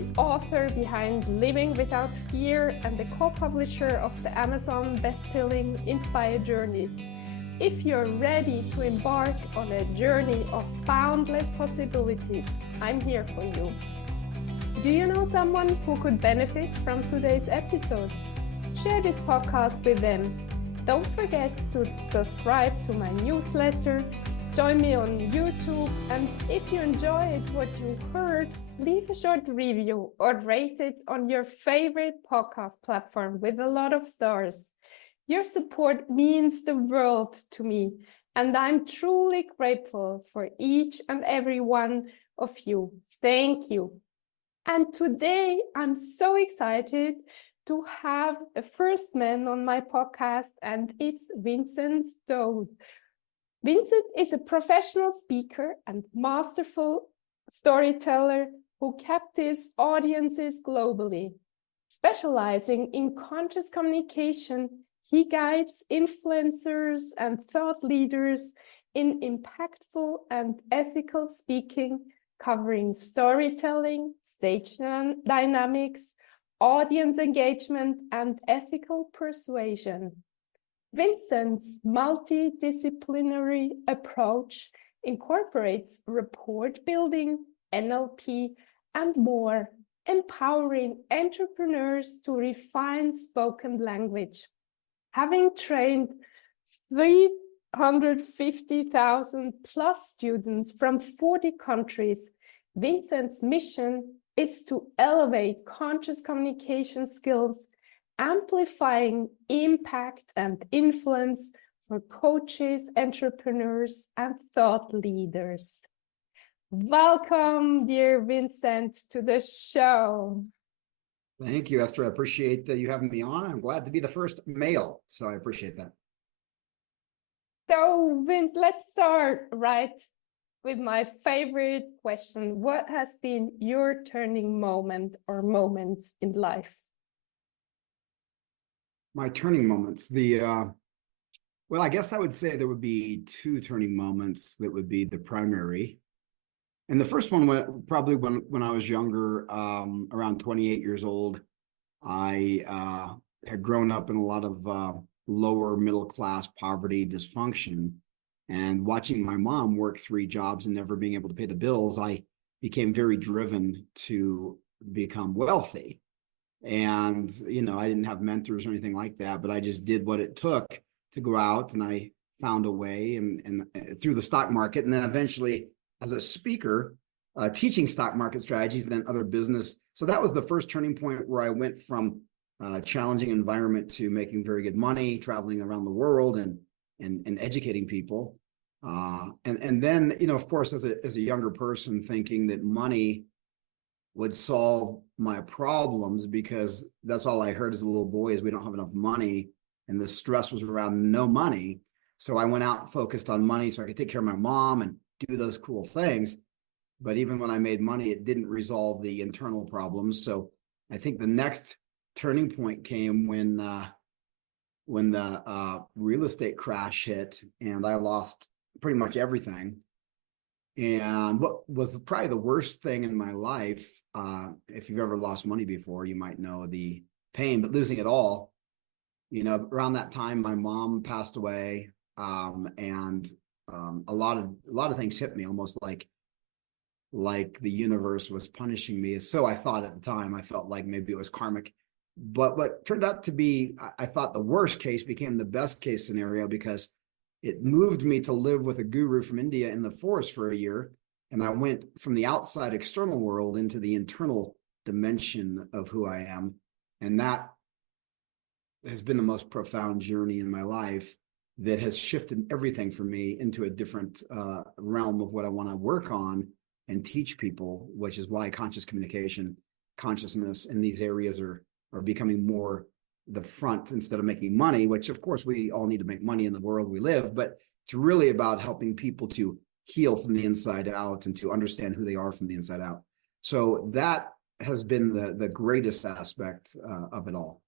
the author behind Living Without Fear and the co-publisher of the Amazon best-selling Inspire Journeys. If you're ready to embark on a journey of boundless possibilities, I'm here for you. Do you know someone who could benefit from today's episode? Share this podcast with them. Don't forget to subscribe to my newsletter, join me on YouTube, and if you enjoyed what you heard, leave a short review or rate it on your favorite podcast platform with a lot of stars. Your support means the world to me, and I'm truly grateful for each and every one of you. Thank you. And today I'm so excited to have the first man on my podcast, and it's Vincent Dowd. Vincent is a professional speaker and masterful storyteller who captivates audiences globally. Specializing in conscious communication, he guides influencers and thought leaders in impactful and ethical speaking, covering storytelling, stage dynamics, audience engagement, and ethical persuasion. Vincent's multi-disciplinary approach incorporates rapport building, NLP, and more, empowering entrepreneurs to refine spoken language. Having trained 350,000 plus students from 40 countries, Vincent's mission is to elevate conscious communication skills, amplifying impact and influence for coaches, entrepreneurs, and thought leaders. Welcome, dear Vincent, to the show. Thank you, Esther. I appreciate you having me on. I'm glad to be the first male, so I appreciate that. So, Vince, let's start right with my favorite question. What has been your turning moment or moments in life? My turning moments. Well, I guess I would say there would be two turning moments that would be the primary. And the first one probably when I was younger, around 28 years old. I had grown up in a lot of lower middle class poverty, dysfunction, and watching my mom work 3 jobs and never being able to pay the bills, I became very driven to become wealthy. And, I didn't have mentors or anything like that, but I just did what it took to go out, and I found a way and through the stock market. And then eventually as a speaker, teaching stock market strategies, and then other business. So that was the first turning point where I went from a challenging environment to making very good money, traveling around the world and educating people. And then, of course, as a younger person, thinking that money would solve my problems, because that's all I heard as a little boy is we don't have enough money, and the stress was around no money. So I went out and focused on money so I could take care of my mom and do those cool things. But even when I made money, it didn't resolve the internal problems. So I think the next turning point came when the real estate crash hit, and I lost pretty much everything. And what was probably the worst thing in my life, if you've ever lost money before, you might know the pain, but losing it all, around that time, my mom passed away. And a lot of things hit me, almost like the universe was punishing me. So I thought at the time. I felt like maybe it was karmic. But what turned out to be, I thought the worst case became the best case scenario, because it moved me to live with a guru from India in the forest for a year. And I went from the outside external world into the internal dimension of who I am. And that has been the most profound journey in my life that has shifted everything for me into a different realm of what I want to work on and teach people, which is why conscious communication, consciousness in these areas are becoming more the front instead of making money, which of course we all need to make money in the world we live, but it's really about helping people to heal from the inside out and to understand who they are from the inside out. So that has been the greatest aspect of it all.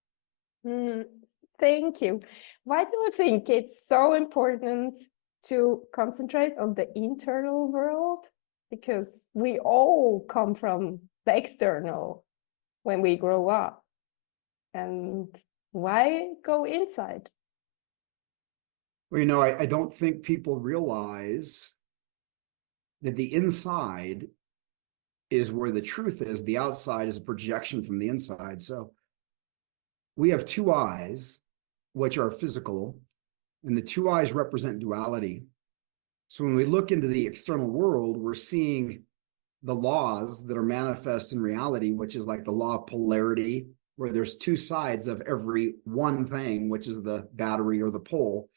Thank you. Why do you think it's so important to concentrate on the internal world? Because we all come from the external when we grow up? And why go inside? Well, I don't think people realize that the inside is where the truth is. The outside is a projection from the inside. So we have two eyes, which are physical, and the two eyes represent duality. So when we look into the external world, we're seeing the laws that are manifest in reality, which is like the law of polarity, where there's two sides of every one thing, which is the battery or the pole.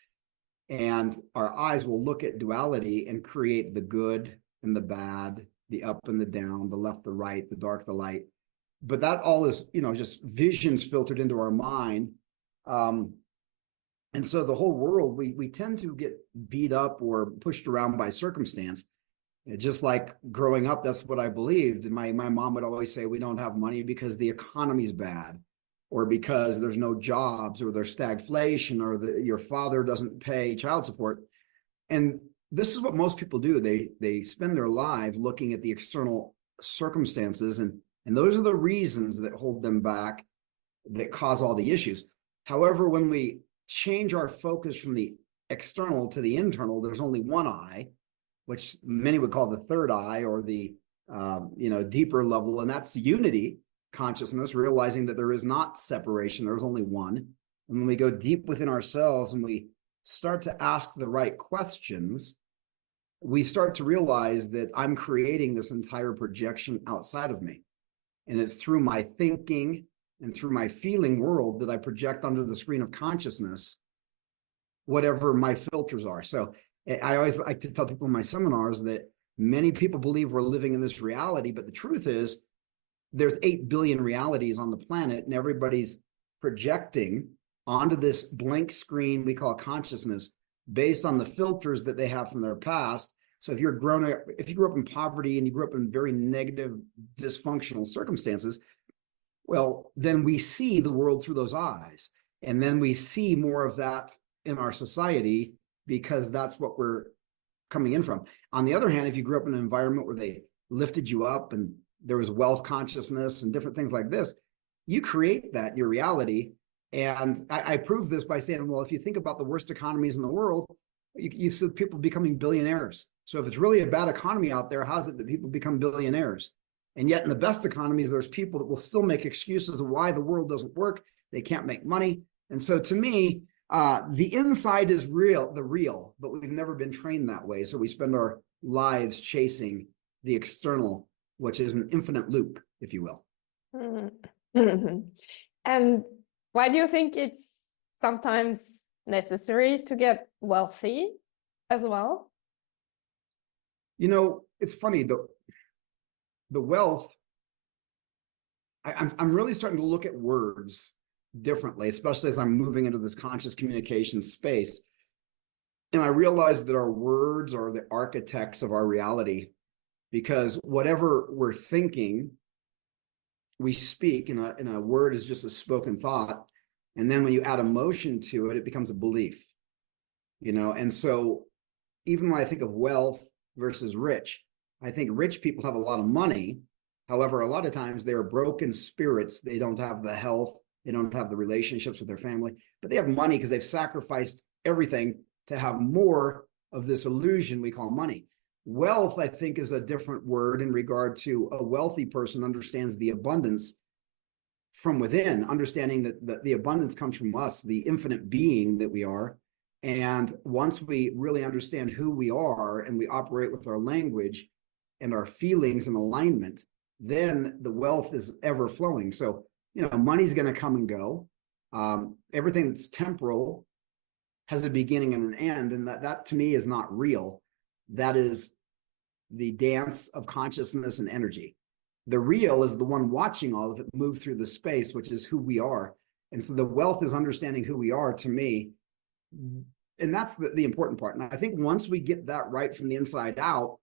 And our eyes will look at duality and create the good and the bad, the up and the down, the left, the right, the dark, the light. But that all is, just visions filtered into our mind. And so the whole world, we tend to get beat up or pushed around by circumstance. Just like growing up, that's what I believed. And my mom would always say, we don't have money because the economy's bad, or because there's no jobs, or there's stagflation, or your father doesn't pay child support. And this is what most people do. They spend their lives looking at the external circumstances, and those are the reasons that hold them back, that cause all the issues. However, when we change our focus from the external to the internal, there's only one eye, which many would call the third eye, or the deeper level, and that's unity consciousness, realizing that there is not separation, there's only one. And when we go deep within ourselves and we start to ask the right questions, we start to realize that I'm creating this entire projection outside of me. And it's through my thinking and through my feeling world that I project onto the screen of consciousness whatever my filters are. So I always like to tell people in my seminars that many people believe we're living in this reality, but the truth is there's 8 billion realities on the planet, and everybody's projecting onto this blank screen we call consciousness based on the filters that they have from their past. So if you grew up in poverty and you grew up in very negative, dysfunctional circumstances, well, then we see the world through those eyes. And then we see more of that in our society because that's what we're coming in from. On the other hand, if you grew up in an environment where they lifted you up and there was wealth consciousness and different things like this, you create that in your reality. And I prove this by saying, well, if you think about the worst economies in the world, you see people becoming billionaires. So if it's really a bad economy out there, how is it that people become billionaires? And yet in the best economies, there's people that will still make excuses of why the world doesn't work. They can't make money. And so to me, the inside is real, but we've never been trained that way. So we spend our lives chasing the external, which is an infinite loop, if you will. Mm-hmm. And why do you think it's sometimes necessary to get wealthy as well? It's funny, the wealth, I'm really starting to look at words differently, especially as I'm moving into this conscious communication space. And I realize that our words are the architects of our reality, because whatever we're thinking, we speak, and a word is just a spoken thought. And then when you add emotion to it, it becomes a belief, And so even when I think of wealth versus rich, I think rich people have a lot of money. However, a lot of times they are broken spirits. They don't have the health. They don't have the relationships with their family, but they have money because they've sacrificed everything to have more of this illusion we call money. Wealth, I think, is a different word in regard to a wealthy person understands the abundance from within, understanding that the abundance comes from us, the infinite being that we are. And once we really understand who we are and we operate with our language and our feelings in alignment, then the wealth is ever flowing. So, money's going to come and go. Everything that's temporal has a beginning and an end. And that to me is not real. That is the dance of consciousness and energy. The real is the one watching all of it move through the space, which is who we are. And so the wealth is understanding who we are, to me. And that's the important part. And I think once we get that right from the inside out,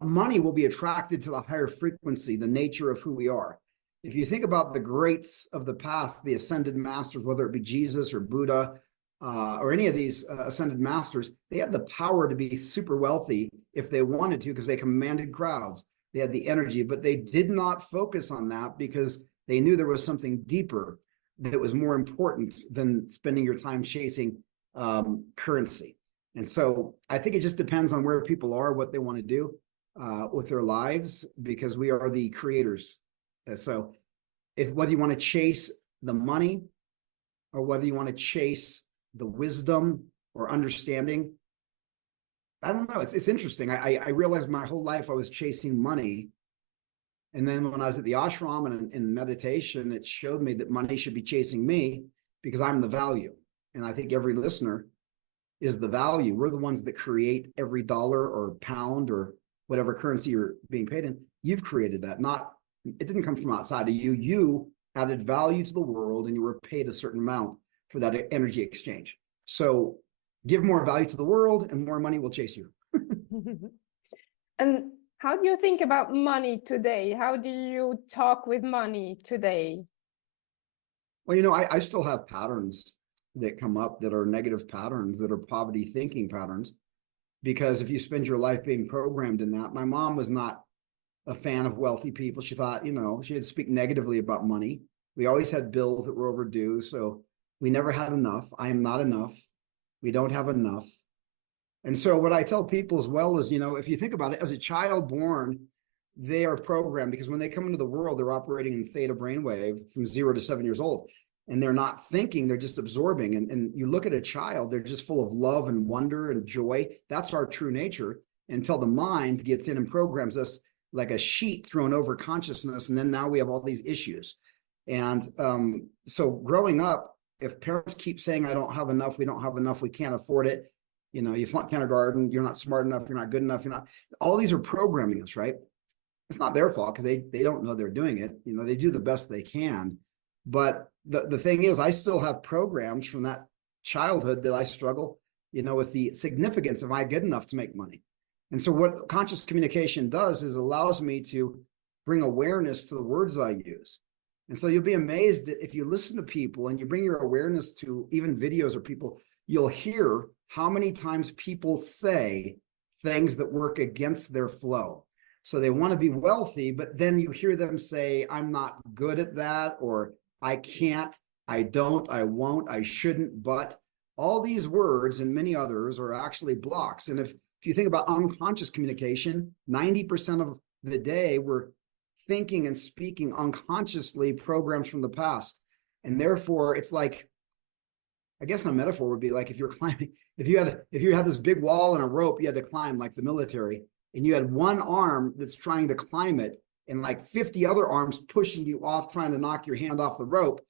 money will be attracted to the higher frequency, the nature of who we are. If you think about the greats of the past, the ascended masters, whether it be Jesus or Buddha, or any of these ascended masters, they had the power to be super wealthy if they wanted to, because they commanded crowds. they had the energy, but they did not focus on that because they knew there was something deeper that was more important than spending your time chasing currency. And so I think it just depends on where people are, what they want to do with their lives, because we are the creators. And so if whether you want to chase the money or whether you want to chase the wisdom or understanding, I don't know. It's interesting. I realized my whole life I was chasing money. And then when I was at the ashram and in meditation, it showed me that money should be chasing me because I'm the value. And I think every listener is the value. We're the ones that create every dollar or pound or whatever currency you're being paid in. You've created that. It didn't come from outside of you. You added value to the world and you were paid a certain amount for that energy exchange. So give more value to the world and more money will chase you. And how do you think about money today? How do you talk with money today? Well, I still have patterns that come up that are negative patterns, that are poverty thinking patterns, because if you spend your life being programmed in that, my mom was not a fan of wealthy people. She thought, she'd speak negatively about money. We always had bills that were overdue. So we never had enough. I am not enough. We don't have enough. And so what I tell people as well is, if you think about it, as a child born, they are programmed because when they come into the world, they're operating in theta brainwave from 0 to 7 years old. And they're not thinking, they're just absorbing. And you look at a child, they're just full of love and wonder and joy. That's our true nature until the mind gets in and programs us like a sheet thrown over consciousness. And then now we have all these issues. And so growing up, if parents keep saying, I don't have enough, we don't have enough, we can't afford it. You flunk kindergarten, you're not smart enough, you're not good enough, all these are programming us, right? It's not their fault because they don't know they're doing it. They do the best they can. But the thing is, I still have programs from that childhood that I struggle, with the significance of am I good enough to make money? And so what conscious communication does is allows me to bring awareness to the words I use. And so you'll be amazed that if you listen to people and you bring your awareness to even videos or people, you'll hear how many times people say things that work against their flow. So they want to be wealthy, but then you hear them say, I'm not good at that, or I can't, I don't, I won't, I shouldn't, but all these words and many others are actually blocks. And if you think about unconscious communication, 90% of the day we're thinking and speaking unconsciously programs from the past. And therefore it's like, I guess a metaphor would be like if you're climbing, if you had this big wall and a rope you had to climb like the military, and you had one arm that's trying to climb it and like 50 other arms pushing you off, trying to knock your hand off the rope.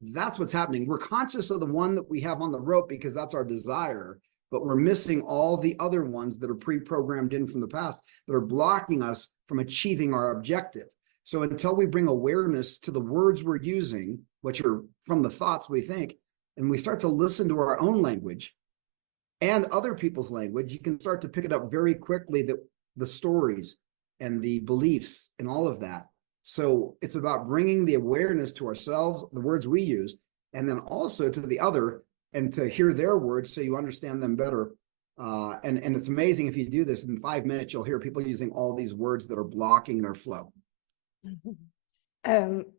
That's what's happening. We're conscious of the one that we have on the rope because that's our desire, but we're missing all the other ones that are pre-programmed in from the past that are blocking us from achieving our objective. So until we bring awareness to the words we're using, which are from the thoughts we think, and we start to listen to our own language and other people's language, you can start to pick it up very quickly, that the stories and the beliefs and all of that. So it's about bringing the awareness to ourselves, the words we use, and then also to the other, and to hear their words so you understand them better. And it's amazing if you do this in 5 minutes, you'll hear people using all these words that are blocking their flow.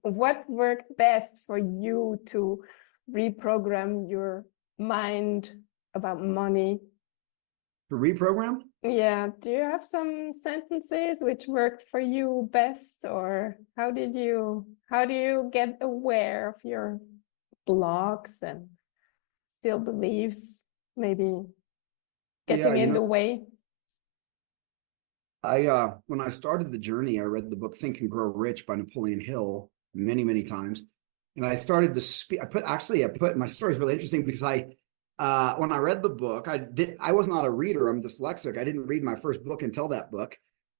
What worked best for you to reprogram your mind about money? To reprogram? Yeah. Do you have some sentences which worked for you best, or how do you get aware of your blocks and still beliefs maybe getting in the way? When I started the journey, I read the book Think and Grow Rich by Napoleon Hill many, many times. And I started to speak. My story is really interesting because when I read the book, I was not a reader. I'm dyslexic. I didn't read my first book until that book.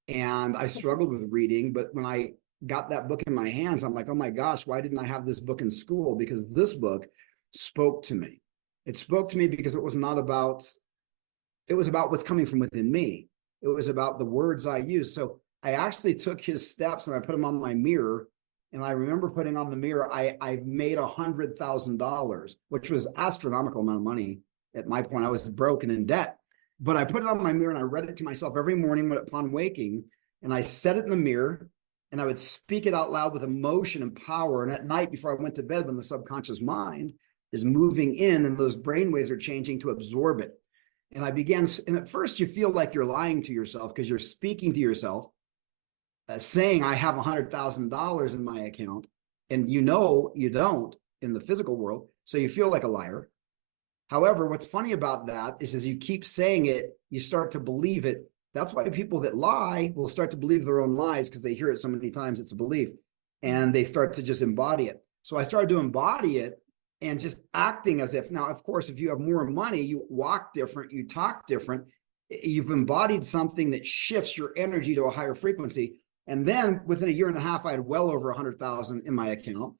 And I struggled with reading. But when I got that book in my hands, I'm like, oh my gosh, why didn't I have this book in school? Because this book spoke to me. It spoke to me because it was about what's coming from within me. It was about the words I used. So I actually took his steps and I put them on my mirror. And I remember putting on the mirror, I made $100,000, which was astronomical amount of money. At my point, I was broke and in debt. But I put it on my mirror and I read it to myself every morning upon waking. And I said it in the mirror, and I would speak it out loud with emotion and power. And at night before I went to bed, when the subconscious mind is moving in and those brain waves are changing to absorb it. And I began, and at first you feel like you're lying to yourself because you're speaking to yourself, saying I have $100,000 in my account, and you know you don't in the physical world, so you feel like a liar. However, what's funny about that is as you keep saying it, you start to believe it. That's why people that lie will start to believe their own lies, because they hear it so many times, it's a belief, and they start to just embody it. So I started to embody it and just acting as if. Now, of course, if you have more money, you walk different, you talk different, you've embodied something that shifts your energy to a higher frequency. And then within a year and a half, I had well over 100,000 in my account.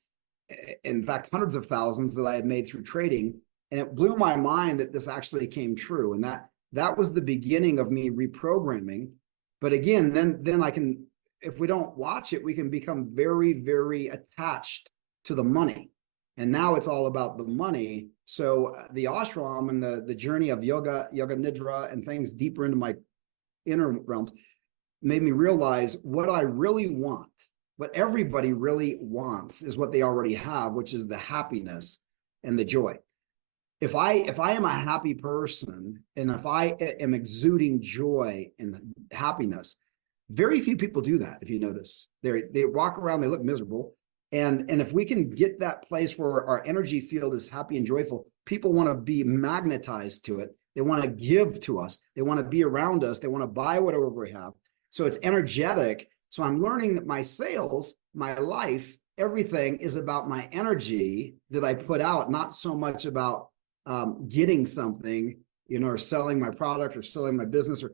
In fact, hundreds of thousands that I had made through trading. And it blew my mind that this actually came true. And that was the beginning of me reprogramming. But again, then I can, if we don't watch it, we can become very, very attached to the money. And now it's all about the money. So the ashram and the journey of yoga nidra, and things deeper into my inner realms made me realize what I really want, what everybody really wants, is what they already have, which is the happiness and the joy. If I am a happy person, and if I am exuding joy and happiness, very few people do that. If you notice, they walk around, they look miserable. And if we can get that place where our energy field is happy and joyful, people want to be magnetized to it. They want to give to us. They want to be around us. They want to buy whatever we have. So it's energetic. So I'm learning that my sales, my life, everything is about my energy that I put out, not so much about getting something, or selling my product or selling my business. Or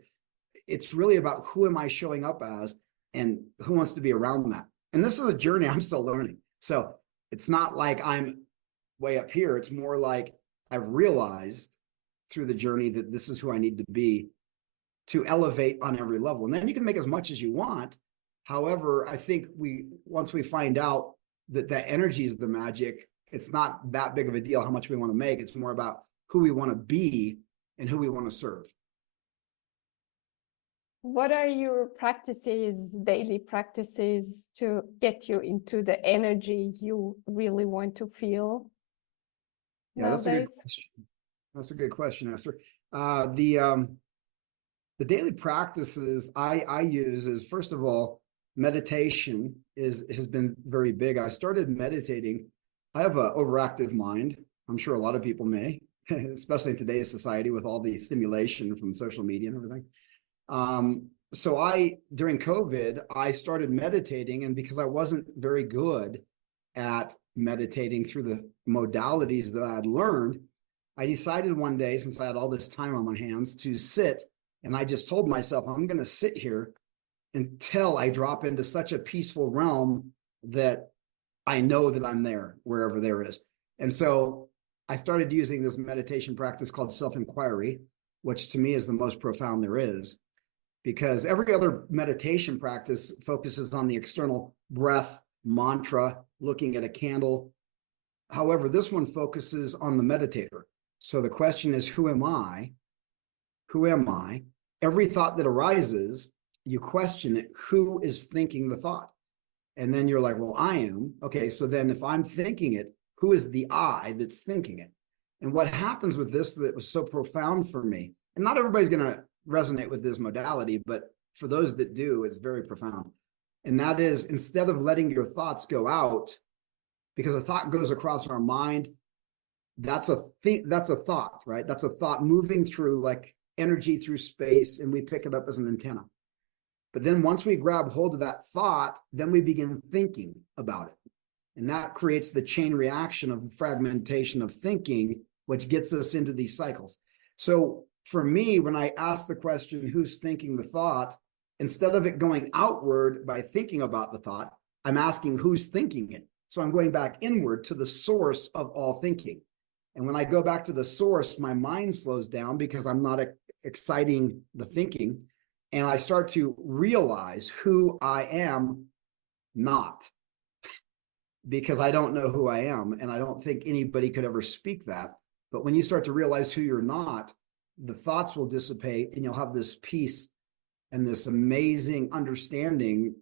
it's really about who am I showing up as, and who wants to be around that. And this is a journey I'm still learning. So it's not like I'm way up here. It's more like I've realized through the journey that this is who I need to be to elevate on every level. And then you can make as much as you want. However, I think once we find out that that energy is the magic, it's not that big of a deal how much we want to make. It's more about who we want to be and who we want to serve. What are your practices, daily practices, to get you into the energy you really want to feel? Yeah, that's a good question. That's a good question, Esther. The daily practices I use is, first of all, meditation has been very big. I started meditating. I have an overactive mind. I'm sure a lot of people may, especially in today's society with all the stimulation from social media and everything. So during COVID, I started meditating, and because I wasn't very good at meditating through the modalities that I had learned, I decided one day, since I had all this time on my hands, to sit. And I just told myself, I'm going to sit here until I drop into such a peaceful realm that I know that I'm there, wherever there is. And so I started using this meditation practice called self-inquiry, which to me is the most profound there is, because every other meditation practice focuses on the external breath, mantra, looking at a candle. However, this one focuses on the meditator. So the question is, who am I? Who am I? Every thought that arises, you question it. Who is thinking the thought? And then you're like, well, I am. Okay, so then if I'm thinking it, who is the I that's thinking it? And what happens with this that was so profound for me, and not everybody's going to resonate with this modality, but for those that do, it's very profound. And that is, instead of letting your thoughts go out, because a thought goes across our mind, that's a thought, right? That's a thought moving through like energy through space, and we pick it up as an antenna. But then once we grab hold of that thought, then we begin thinking about it. And that creates the chain reaction of fragmentation of thinking, which gets us into these cycles. So for me, when I ask the question, who's thinking the thought, instead of it going outward by thinking about the thought, I'm asking who's thinking it. So I'm going back inward to the source of all thinking. And when I go back to the source, my mind slows down because I'm not exciting the thinking. And I start to realize who I am not, because I don't know who I am. And I don't think anybody could ever speak that. But when you start to realize who you're not, the thoughts will dissipate and you'll have this peace and this amazing understanding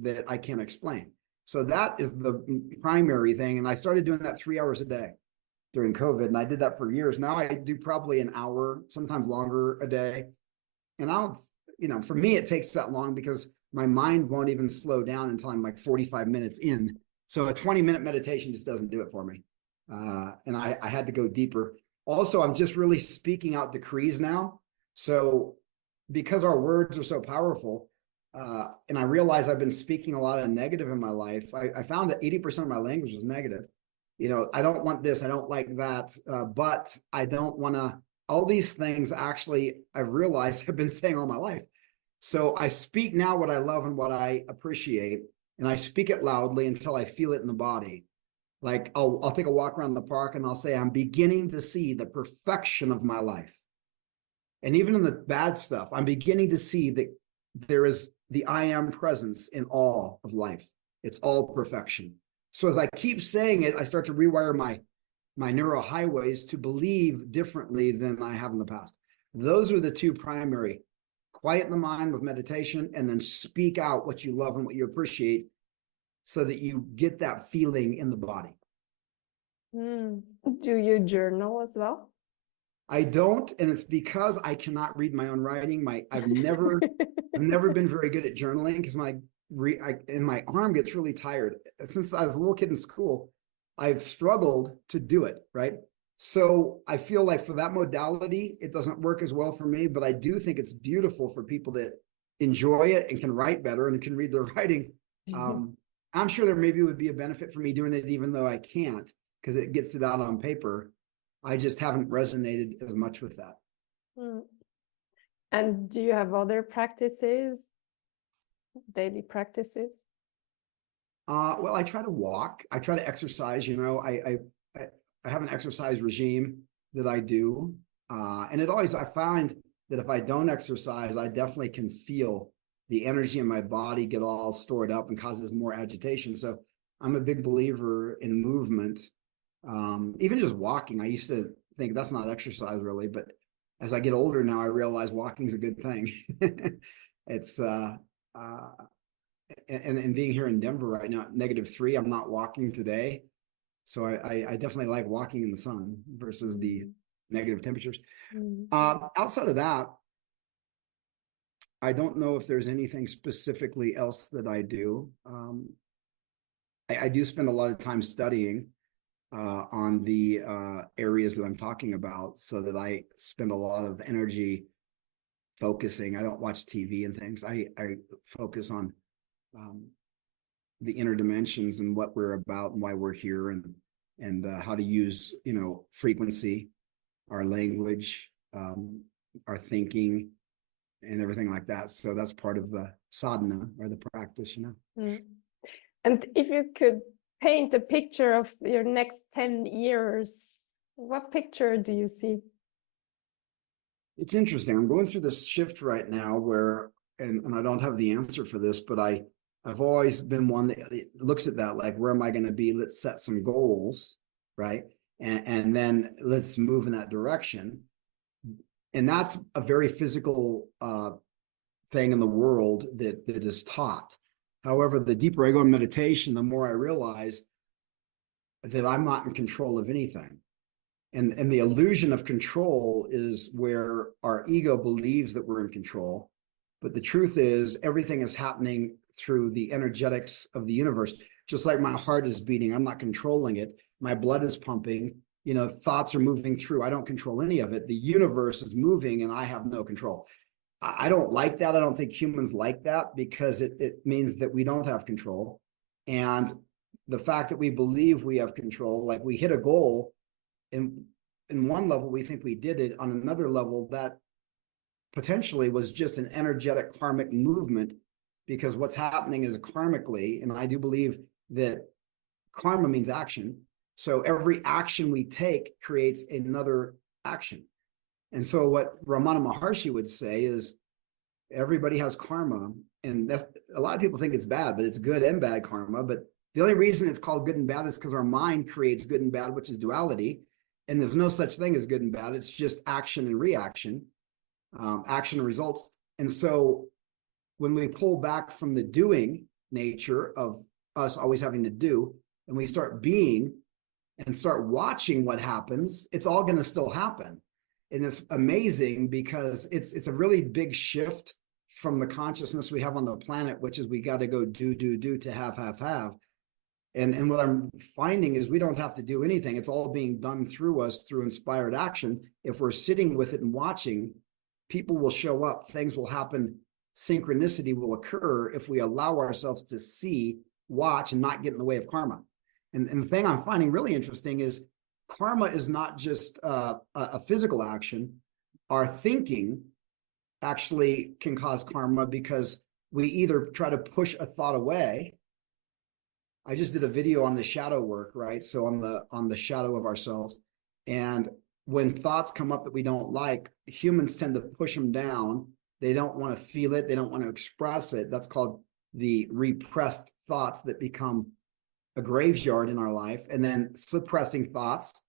that I can't explain. So that is the primary thing. And I started doing that 3 hours a day during COVID, and I did that for years. Now I do probably an hour, sometimes longer a day. And for me, it takes that long because my mind won't even slow down until I'm like 45 minutes in. So a 20-minute meditation just doesn't do it for me. And I had to go deeper. Also, I'm just really speaking out decrees now. So because our words are so powerful, and I realize I've been speaking a lot of negative in my life, I found that 80% of my language was negative. I don't want this, I don't like that, but I don't want to, all these things actually, I've realized I've been saying all my life. So I speak now what I love and what I appreciate, and I speak it loudly until I feel it in the body. Like I'll take a walk around the park and I'll say, I'm beginning to see the perfection of my life. And even in the bad stuff, I'm beginning to see that there is the I am presence in all of life. It's all perfection. So as I keep saying it, I start to rewire my neural highways to believe differently than I have in the past. Those are the two primary: quiet the mind with meditation, and then speak out what you love and what you appreciate so that you get that feeling in the body. Do you journal as well? I don't, and it's because I cannot read my own writing. I've never been very good at journaling because my arm gets really tired. Since I was a little kid in school, I've struggled to do it, right? So I feel like for that modality, it doesn't work as well for me, but I do think it's beautiful for people that enjoy it and can write better and can read their writing. I'm sure there maybe would be a benefit for me doing it even though I can't, because it gets it out on paper. I just haven't resonated as much with that. And do you have other practices, daily practices? Well, I try to walk. I try to exercise. I have an exercise regime that I do. And I find that if I don't exercise, I definitely can feel the energy in my body get all stored up and causes more agitation. So I'm a big believer in movement. Even just walking, I used to think that's not exercise really, but as I get older now, I realize walking is a good thing. It's and being here in Denver right now, -3, I'm not walking today. So I definitely like walking in the sun versus the negative temperatures. Outside of that, I don't know if there's anything specifically else that I do. I do spend a lot of time studying on the areas that I'm talking about, so that I spend a lot of energy focusing. I don't watch TV and things. I focus on the inner dimensions and what we're about and why we're here, and how to use frequency, our language, our thinking, and everything like that. So that's part of the sadhana, or the practice. And if you could paint a picture of your next 10 years, what picture do you see? It's interesting. I'm going through this shift right now where, and I don't have the answer for this, but I've always been one that looks at that, like, where am I going to be? Let's set some goals, right? And then let's move in that direction. And that's a very physical thing in the world that is taught. However, the deeper I go in meditation, the more I realize that I'm not in control of anything. And the illusion of control is where our ego believes that we're in control. But the truth is, everything is happening through the energetics of the universe. Just like my heart is beating, I'm not controlling it. My blood is pumping, thoughts are moving through. I don't control any of it. The universe is moving and I have no control. I don't like that. I don't think humans like that, because it means that we don't have control. And the fact that we believe we have control, like we hit a goal, in one level, we think we did it. On another level, that potentially was just an energetic karmic movement, because what's happening is karmically, and I do believe that karma means action. So every action we take creates another action. And so what Ramana Maharshi would say is, everybody has karma, and that's, a lot of people think it's bad, but it's good and bad karma. But the only reason it's called good and bad is because our mind creates good and bad, which is duality. And there's no such thing as good and bad. It's just action and reaction, action and results. And so when we pull back from the doing nature of us always having to do, and we start being and start watching what happens, it's all going to still happen. And it's amazing because it's a really big shift from the consciousness we have on the planet, which is we got to go do to have. And what I'm finding is we don't have to do anything. It's all being done through us through inspired action. If we're sitting with it and watching, people will show up, things will happen, synchronicity will occur if we allow ourselves to see, watch, and not get in the way of karma. And the thing I'm finding really interesting is karma is not just a physical action. Our thinking actually can cause karma because we either try to push a thought away. I just did a video on the shadow work, right? So on the shadow of ourselves. And when thoughts come up that we don't like, humans tend to push them down. They don't want to feel it. They don't want to express it. That's called the repressed thoughts that become a graveyard in our life, and then suppressing thoughts,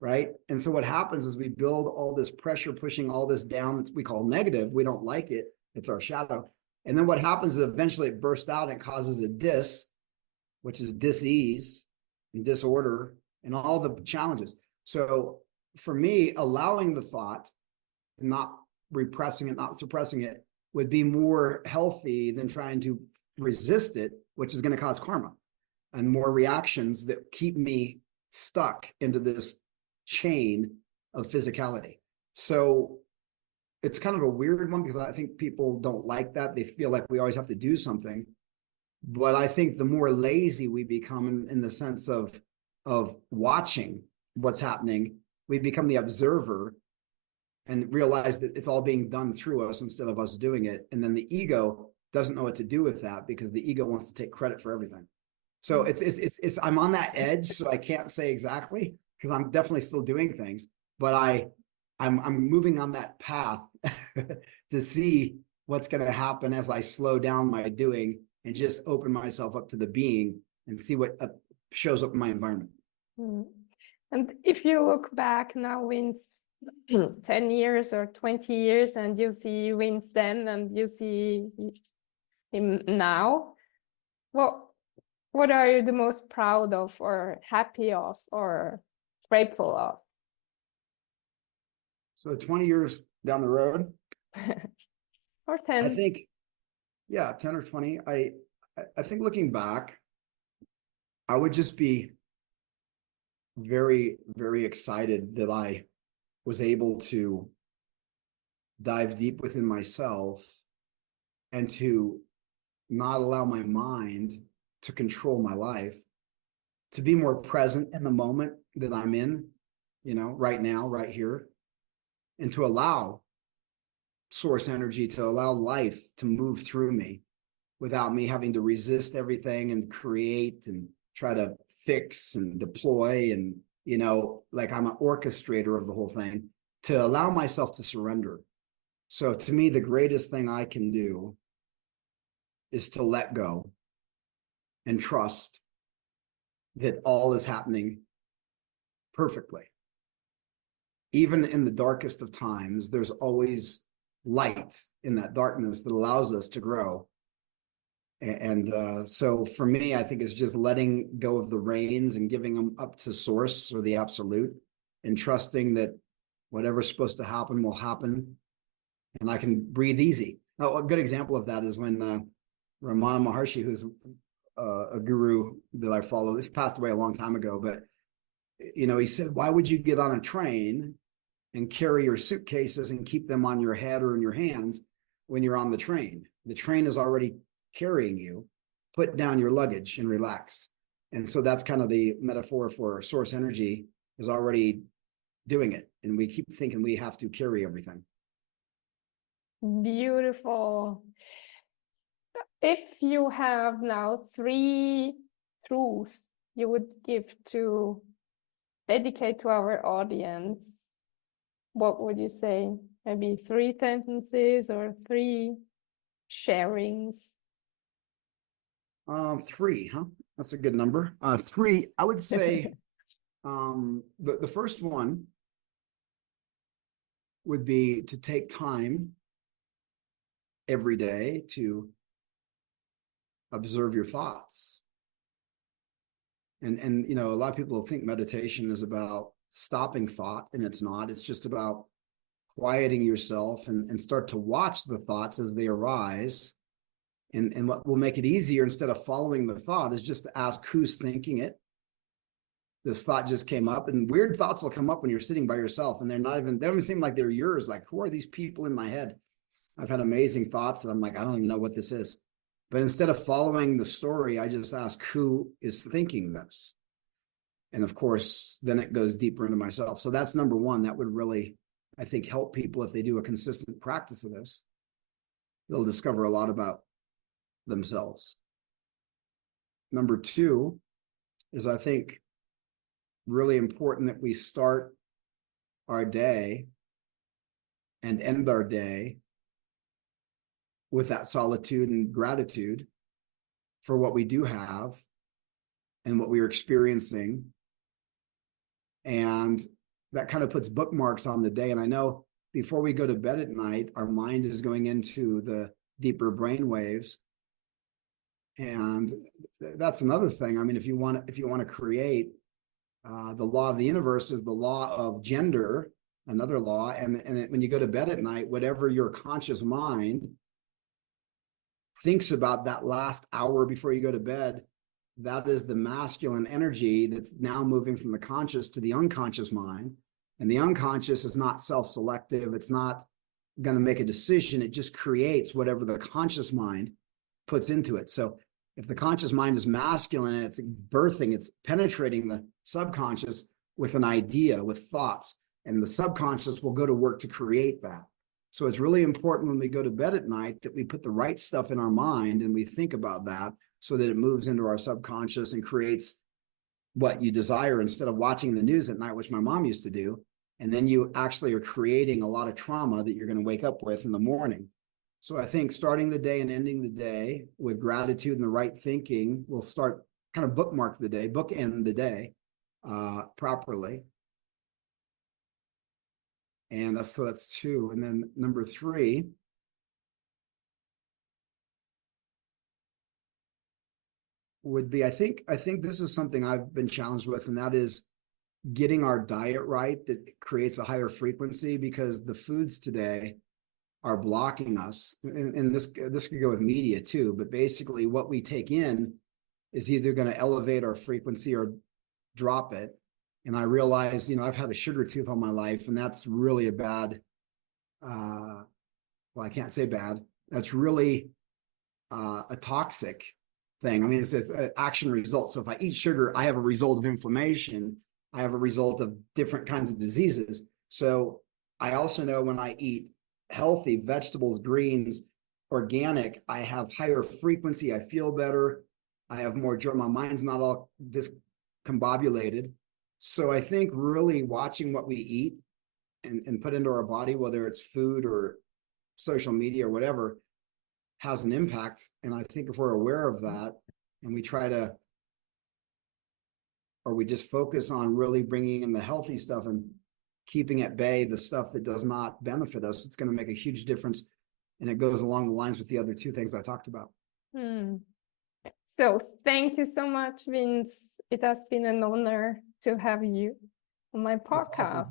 right? And so what happens is we build all this pressure, pushing all this down that we call negative. We don't like it. It's our shadow. And then what happens is eventually it bursts out and causes a which is dis-ease and disorder and all the challenges. So for me, allowing the thought, not repressing it, not suppressing it, would be more healthy than trying to resist it, which is going to cause karma and more reactions that keep me stuck into this chain of physicality. So it's kind of a weird one because I think people don't like that. They feel like we always have to do something. But I think the more lazy we become in the sense of watching what's happening, we become the observer and realize that it's all being done through us instead of us doing it. And then the ego doesn't know what to do with that because the ego wants to take credit for everything. So it's I'm on that edge, so I can't say exactly because I'm definitely still doing things, but I'm moving on that path to see what's going to happen as I slow down my doing and just open myself up to the being and see what shows up in my environment. And if you look back now, Vince, 10 years or 20 years, and you see Vince then and you see him now, what are you the most proud of or happy of or grateful of? So 20 years down the road, or 10. I think, yeah, 10 or 20. I think looking back, I would just be very, very excited that I was able to dive deep within myself and to not allow my mind to control my life, to be more present in the moment that I'm in, right now, right here, and to allow source energy, to allow life to move through me without me having to resist everything and create and try to fix and deploy and, like I'm an orchestrator of the whole thing, to allow myself to surrender. So to me, the greatest thing I can do is to let go and trust that all is happening perfectly. Even in the darkest of times, there's always light in that darkness that allows us to grow. And so for me, I think it's just letting go of the reins and giving them up to source or the absolute and trusting that whatever's supposed to happen will happen and I can breathe easy. Oh, a good example of that is when Ramana Maharshi, who's a guru that I follow, this passed away a long time ago, but he said, why would you get on a train and carry your suitcases and keep them on your head or in your hands when you're on the train? The train is already carrying you. Put down your luggage and relax. And so that's kind of the metaphor for source energy, is already doing it. And we keep thinking we have to carry everything. Beautiful. If you have now 3 truths you would give to dedicate to our audience, what would you say? Maybe 3 sentences or 3 sharings? 3, huh? That's a good number. 3, I would say the first one would be to take time every day to observe your thoughts. And you know, a lot of people think meditation is about stopping thought, and it's not. It's just about quieting yourself and start to watch the thoughts as they arise. And what will make it easier, instead of following the thought, is just to ask who's thinking it. This thought just came up, and weird thoughts will come up when you're sitting by yourself, and they don't seem like they're yours. Like, who are these people in my head? I've had amazing thoughts, and I'm like, I don't even know what this is. But instead of following the story, I just ask who is thinking this. And of course, then it goes deeper into myself. So that's number one. That would really, I think, help people if they do a consistent practice of this. They'll discover a lot about themselves. Number two is, I think, really important that we start our day and end our day with that solitude and gratitude for what we do have and what we are experiencing. And that kind of puts bookmarks on the day. And I know before we go to bed at night, our mind is going into the deeper brain waves. And that's another thing. I mean, if you want to create the law of the universe is the law of gender, another law. And when you go to bed at night, whatever your conscious mind thinks about that last hour before you go to bed, that is the masculine energy that's now moving from the conscious to the unconscious mind. And the unconscious is not self-selective. It's not going to make a decision. It just creates whatever the conscious mind puts into it. So if the conscious mind is masculine and it's birthing, it's penetrating the subconscious with an idea, with thoughts, and the subconscious will go to work to create that. So it's really important when we go to bed at night that we put the right stuff in our mind and we think about that so that it moves into our subconscious and creates what you desire, instead of watching the news at night, which my mom used to do. And then you actually are creating a lot of trauma that you're going to wake up with in the morning. So I think starting the day and ending the day with gratitude and the right thinking will start kind of bookmark the day, bookend the day properly. And that's two. And then number three would be, I think this is something I've been challenged with, and that is getting our diet right that creates a higher frequency, because the foods today are blocking us. And this could go with media too, but basically what we take in is either going to elevate our frequency or drop it. And I realized, you know, I've had a sugar tooth all my life, and that's really a bad, well, I can't say bad. That's really a toxic thing. I mean, it says action result. So if I eat sugar, I have a result of inflammation. I have a result of different kinds of diseases. So I also know when I eat healthy vegetables, greens, organic, I have higher frequency. I feel better. I have more joy. My mind's not all discombobulated. So I think really watching what we eat and put into our body, whether it's food or social media or whatever, has an impact. And I think if we're aware of that and we try to, or we just focus on really bringing in the healthy stuff and keeping at bay the stuff that does not benefit us, it's going to make a huge difference. And it goes along the lines with the other two things I talked about. So thank you so much, Vince. It has been an honor to have you on my podcast.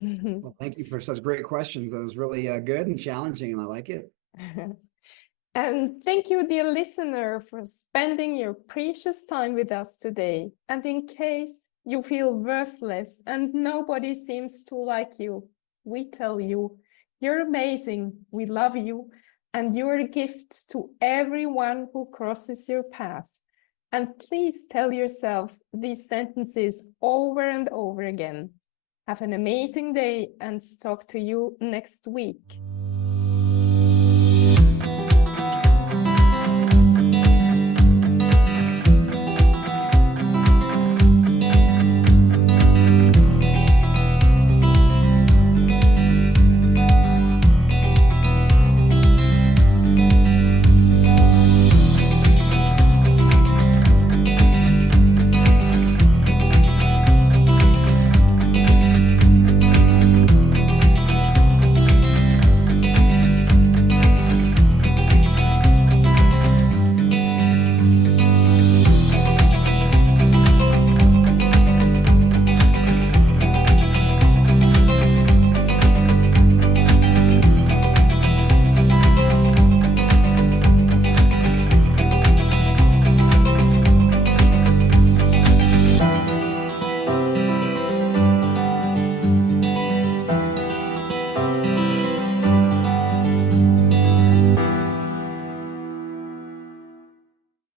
Awesome. Well, thank you for such great questions. It was really good and challenging, and I like it. And thank you, dear listener, for spending your precious time with us today. And in case you feel worthless and nobody seems to like you, we tell you, you're amazing, we love you, and you're a gift to everyone who crosses your path. And please tell yourself these sentences over and over again. Have an amazing day, and talk to you next week.